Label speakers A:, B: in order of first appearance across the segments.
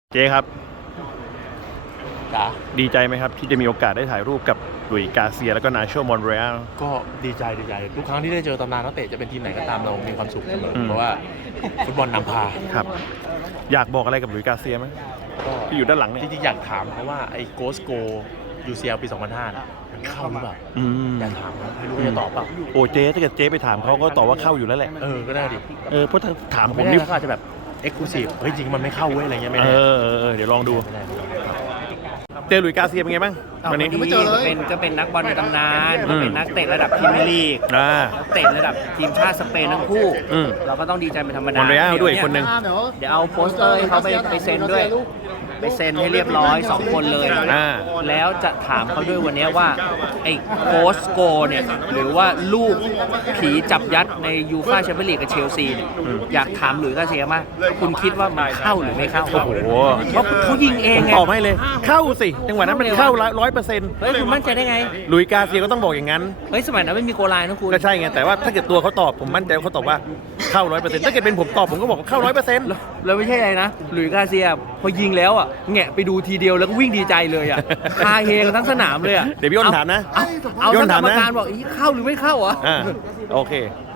A: เจ๊ครับ
B: จ๋า
A: ดีใจไหมครับที่จะมีโอกาสได้ถ่ายรูปกับหลุยส์กาเซียแล้วก็นาโชมอนเรียล
B: ก็ดีใจทุกครั้งที่ได้เจอตำนานนักเตะจะเป็นทีมไหนก็ตามเรามีความสุขเสมอเพราะว่าฟุตบอลนำพา
A: ครับ อยากบอกอะไรกับหลุยส์กาเซียไหม
B: ก็
A: ที่อยู่ด้านหลังเนี่ย
B: จริงๆอยากถามเพราะว่าไอ้โกสโก UCL ปี 2005น่ะมันเข้าหรือเปล่า
A: อืม
B: อยากถามนะไม่รู้ว่าจะตอบเปล่า
A: โอ้เจ๊ถ้าเกิดเจ๊ไปถามเขาก็ตอบว่าเข้าอยู่แล้วแหละ
B: ก็ได้ดิ
A: เพราะถ้าถามผ
B: ไม่
A: ม
B: แน่
A: นี่
B: เขาอาจจะแบบเอ็กซ์คลูซีฟเฮ้ยจริงมันไม่เข้าเว้ยอะไรเงี้ยไม่
A: เอ
B: แน่
A: อเดี๋ยวลองดู
B: ไม่แน่
A: เจอหลุยส์กาเซียเป็นไงบ้างวันนี้
C: ก็เป็นนักบอลในตำนานก็เป็นนักเตะระดับพรีเมียร์ลีก
A: อ่า
C: นักเตะระดับทีมชาติสเปนทั้งคู่
A: อืม
C: เราก็ต้องดีใจเป็นธรรมดาม
A: อนเรียลด้วยคนหนึ่ง
C: เดี๋ยวเอาโปสเตอร์ให้เขาไปเซ็นด้วย ไปเซ็นให้เรียบร้อย 2 คนเลย
A: อ่า
C: แล้วจะถามเขาด้วยวันนี้ว่าไอ้โกสโกเนี่ยหรือว่าลูกผีจับยัดในยูฟ่าแชมเปี้ยนลีกกับเชลซีเนี่ยอยากถามหลุยส์กาเซียมากคุณคิดว่ามันเข้าหรือไม่เข้า
A: โอ้โห
C: เพราะเขายิงเองไง
A: ตอบให้เลย เข้าสิจังหวะนั้นมันเข้า100%
C: เฮ้ยคุณมั่นใจได้ไง
A: หลุยส์กาเซียก็ต้องบอกอย่างนั้น
C: เฮ้ยสมัยนั้นไม่มีโกลายนะคุณ
A: ก็ใช่ไงแต่ว่าถ้าเกิดตัวเขาตอบผมมั่นใจว่าเขาตอบว่าเข้า100%ถ้าเกิดเป็นผมตอบผมก็บอกว่าเข้า100%
C: แล้วไม่ใช่อะไรนะหลุยส์กาเซียพอยิงแล้วอ่ะแงะไปดูทีเดียวแล้วก็วิ่งดีใจเลยอ่ะคาเฮกันทั้งสนามเลยอ่ะ
A: เดี๋ยวพี่อ้นถามนะ
C: เอา
A: พี่อ้
C: ทั้
A: น
C: งกร
A: ถาม
C: รม
A: นะ
C: การบอกอีเข้าหรือไม่เข้าอ่ะ
A: โอเค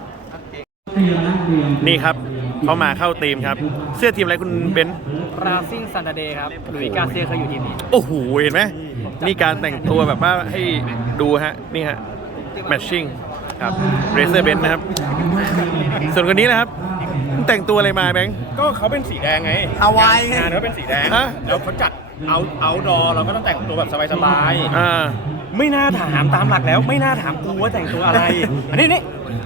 A: นี่ครับเขามาเข้าทีมครับ เสื้อทีมอะไรคุณเบนซ์
C: บราซิลซันเดย์ครับหลุยส์กาเซียเคยอยู่ทีมนี้
A: โอ้โหเห็นไหมนี่การแต่งตัวแบบว่าให้ดูฮะนี่ฮะแมทชิ่งครับเรเซอร์เบนซ์นะครับ ส่วนคนนี้นะครับแต่งตัวอะไรมาแบงค์
D: ก็เขาเป็นสีแดงไง
C: ฮาวาย
D: งานเขาเป็นสีแดง
A: ฮะ
D: แล้วเขาจัดเอาดอเราก็ต้องแต่งตัวแบบสบาย
A: อ่า
D: ๆไม่น่าถามตามหลักแล้ว ไม่น่าถามกูว่าแต่งตัวอะไร อันนี้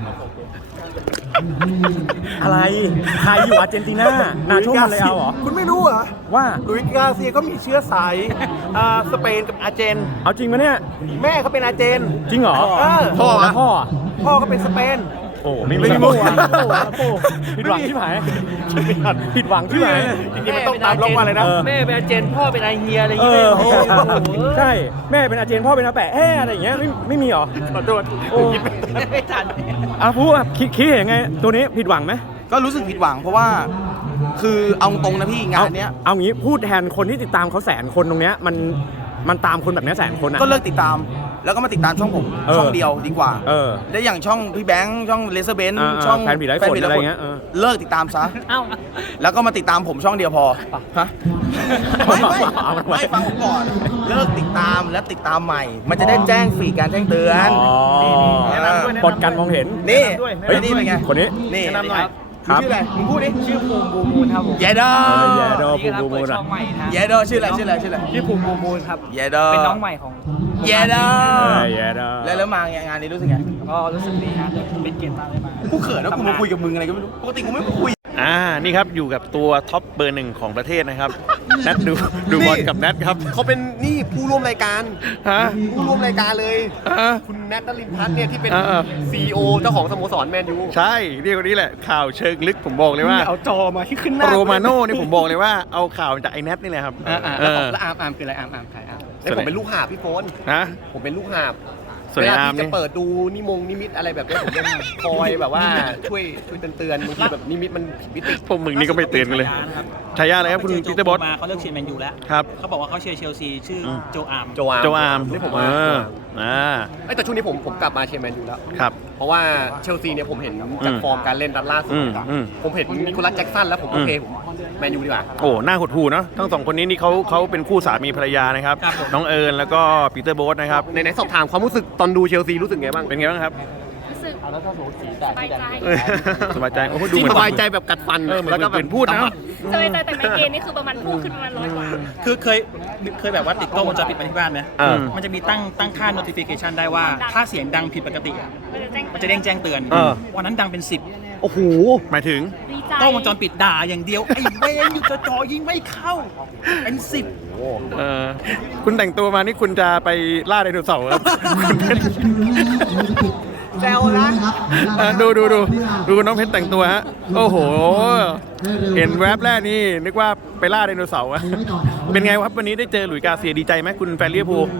D: อะไรใครอยู่อาร์เจนตินานาโชมันเลยเอาเหรอ
A: คุณไม่รู้เหรอ
D: ว่า
A: หลุยส์กาเซียก็มีเชื้อสายสเปนกับอาร์เจน
D: เอาจริงปะเนี่ย
A: แม่เขาเป็นอาร์เจน
D: จริงเหรอ
A: พ่อ
D: แล้วพ่อ
A: พ่อก็เป็นสเปน
D: โอ้ไม่มี
A: ไม่มี
D: โอ้
A: โอ้
D: ผิดหวังที่ไหนผิดหวังที่ไหน
A: จริงๆมันต้องตามล็อกมาเลยนะ
C: แม่เป็นอาเจนพ่อเป็นไอเฮียอะไรอย่าง
D: เอ
C: เงี้ย
D: อ
C: โอ้โห
D: ใช่แม่เป็นอาเจนพ่อเป็นอาแปะอะไรอย่างเงี้ยไม่มีเหรอ
A: ขอโทษ
D: โอ้
C: ไม่ทัน
D: พูดคิดเห็นไงตัวนี้ผิดหวังไหม
E: ก็รู้สึกผิดหวังเพราะว่าคือเอาตรงนะพี่งานเนี้ย
D: เอางี้พูดแทนคนที่ติดตามเขา100,000 คนตรงเนี้ยมันตามคนแบบเนี้ย100,000 คนอ่ะ
E: ก็เลิกติดตาม แล้วก็มาติดตามช่องผม
D: เออ
E: ช่องเดียวดีกว่า
D: เออ
E: และอย่างช่องพี่แบงค์ช่องเลเซอร์เบน
D: อ่า
E: ช่อง
D: แฟนผีไร้ฝนอะไรเงี้ยเออ
E: เลิกติดตามซะ
C: เอ้า
E: แล้วก็มาติดตามผมช่องเดียวพอฮะไม่ฟังผมก่อนเลิกติดตามแล้วติดตามใหม่ มันจะได้แจ้งฟีดการแจ้งเตือน
D: อ๋อ
E: นี่
D: ปลดกันมองเห็น
E: นี่
D: เฮ้ย
E: นี่เป็นไง
D: คนนี้
E: นี่
A: แนะนำหน่อย
E: มึงชื่ออะไรมึงพูดดิ
C: ชื่อภูมิบูมูลครับผม
E: เยเดอ
D: แย่ดอ
C: นี่
D: ภู
C: กำลัง
D: มิ
C: เปิด
D: อ่ะ
C: ช่องใหม่นะ
E: เยเดอชื่ออะไรชื่ออะไรชื่ออะไร
C: ชื่อภูมิบูมูลครับ
E: เยเดอ
C: เป็นน้องใหม่ของ
E: เยเดอ
D: แย่ดอ
E: แล้วมางานนี้รู้สึกไง
C: ก็รู้สึกดีนะเป็นเกียรติมากเลยมา
E: กูเขินแล้วกูมาคุยกับมึงอะไรก็ไม่รู้ ปกติกูไม่คุย
A: นี่ครับอยู่กับตัวท็อปเบอร์ 1ของประเทศนะครับ นัดดูบอลกับนัดครับ
F: เขาเป็นนี่ผู้ร่วมรายการ
A: ฮะ
F: ผู้ร่วมรายการเลย
A: ฮะ
F: คุณแนทนลินทัศน์เนี่ยที่เป็น
A: อ่า
F: CEO เจ้าของสโมสรแมนยู
A: ใช่เรียกว่านี้แหละข่าวเชิงลึกผมบอกเลยว่า
D: เอาจอมาที่ขึ้นหน้า
A: โรมาโน่นี่ผมบอกเลยว่าเอาข่าวจากไอ้แนทนี่แหละครับ
F: แล้วอาร์มคืออะไรอาร์มใครอาร์มแล้วผมเป็นลูกหาบพี่โฟน
A: ฮะ
F: ผมเป็นลูกหาบ
A: ส่วน
F: เว
A: ไอ้
F: ลา
A: อาร์ม
F: ที่จะ
A: นี่
F: เปิดดูนิมิตอะไรแบบเนี้ยผมจะคอยแบบว่าช่วยเตือนบางทีแบบนิมิตมันผิดมิติ
A: พวกมึงนี่ก็ไม่เตือนกันเลยฉายาอะไรครับคุณปีเตอร์บอส
G: มาเขาเลิกเชียร์แมนยูแล้ว
A: ครับ
G: เขาบอกว่าเขาเชียร์เชลซีชื่อโจอาร์ม
F: โจอาร์ม
A: โจอาร์ม
F: นี่ผม
A: เอ
F: ว่า
A: ออ่า
F: แต่ช่วงนี้ผมกลับมาเชียร์แมนยูแล้ว
A: ครับ
F: เพราะว่าเชลซีเนี่ยผมเห็นจากฟอร์มการเล่นนัดล่าสุด
A: อืม
F: ผมเห็นนิโคลัสแจ็คสันแล้วผมโอเคผมแมนยูดีกว่า
A: โอ้หน้าหดหูเนาะทั้งสองคนนี้นี่เขาเป็นคู่สามีภรรยานะครับ น้องเอิญแล้วก็ปีเตอร์โบ๊ทนะครับ
F: ในสอบถามความรู้สึกตอนดูเชลซีรู้สึกไงบ้าง
A: เป็นไงบ้างครับ
H: รู้สึกสบายใจ
A: สบายใจโอ้โหดูเหมือน
F: สบายใจแบบกัดฟัน
A: เหมือน
F: แล้วก็
A: เป็นพูดนะ
H: สบายใจแต่ไมเกรนนี่คือประมาณพุ่งขึ้นประมาณ100 กว่า
G: คือเคยแบบว่าติดกล้องวงจรปิดมาที่บ้านไหม มันจะมีตั้งค่า notification ได้ว่า ถ้าเสียงดังผิดปกติอะ
H: มันจะแจ้ง
G: มันจะแจ้งเตือน วันนั้นดังเป็น 10
A: โอ้โหหมายถึง
H: ดีใจ
G: กล้องวงจรปิดด่าอย่างเดียว ไอ้เวนอยู่จอยิงไม่เข้า เป็น
A: คุณแต่งตัวมานี่คุณจะไปล่าไดโนเสาร์ครับคุณเพชร
F: แซวนะ
A: ดูน้องเพชรแต่งตัวฮะโอ้โห เห็นแวบแรกนี่นึกว่าไปล่าไดโนเสาร์อะเป็นไงครับวันนี้ได้เจอหลุยส์กาเซียดีใจไหมคุณแฟนลิเวอร์พูล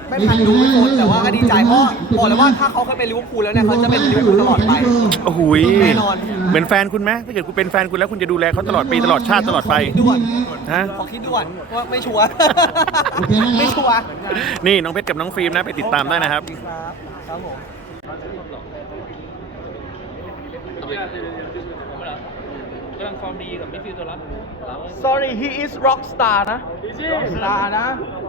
E: ไม่ทันดูไม่พ้นแต่ว่าก็ดีใจเพราะบอกเลยว่าถ้าเขาเคยเป็นลิเวอร์พูลแล้วเนี่ยเขาจะเป็นลิเวอร์พูลตลอดไป
A: โอ้โหย
E: แน่นอน
A: เหมือนแฟนคุณไหมถ้าเกิดคุณเป็นแฟนคุณแล้วคุณจะดูแลเขาตลอดปีตลอดชาติตลอดไป
E: ด่วน
A: ฮะ
E: ขอคิดด่วนว่าไม่ชัวร์ ไม่ชัวร์
A: นี่น้องเพชรกับน้องฟิล์มนะไปติดตามได้นะครับ
E: ครับผม
C: กำลังฟอร์มดีกับมิดฟิลด์ตัวรับ
E: Sorry he is rock star นะ rock star นะ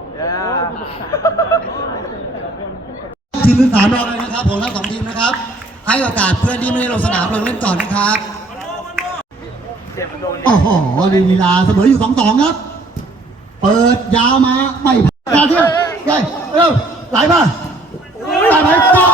I: ทีมที่3เราเลยนะครับผมทั้ง2ทีมนะครับให้โอกาสเพื่อนที่ไม่ได้ลงสนามลงเล่นก่อนนะครับโอ้โหลีลาเสมออยู่ 2-2 ครับเปิดยาวมาไม่ผ่านเที่ยวได้เร็วไหลมาไหลโก้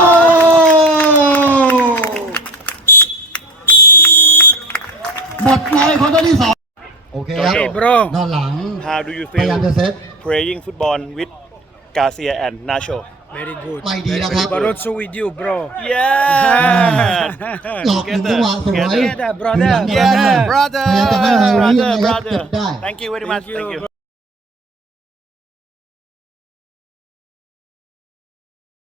I: หมดเลยคนที่2โอเคครับด้านหลัง
A: How do you
I: พยายามจะเซต
A: playing football with Garcia and Nacho
F: very good
I: ไม่ดีนะครับ
F: but also with you bro
A: yeah
I: หลอกหนึ่งจังหวะสวย
F: brother
I: พยายามจะให้ไฮรี่ยังไงครับเก็บได้
A: Thank you very much Thank you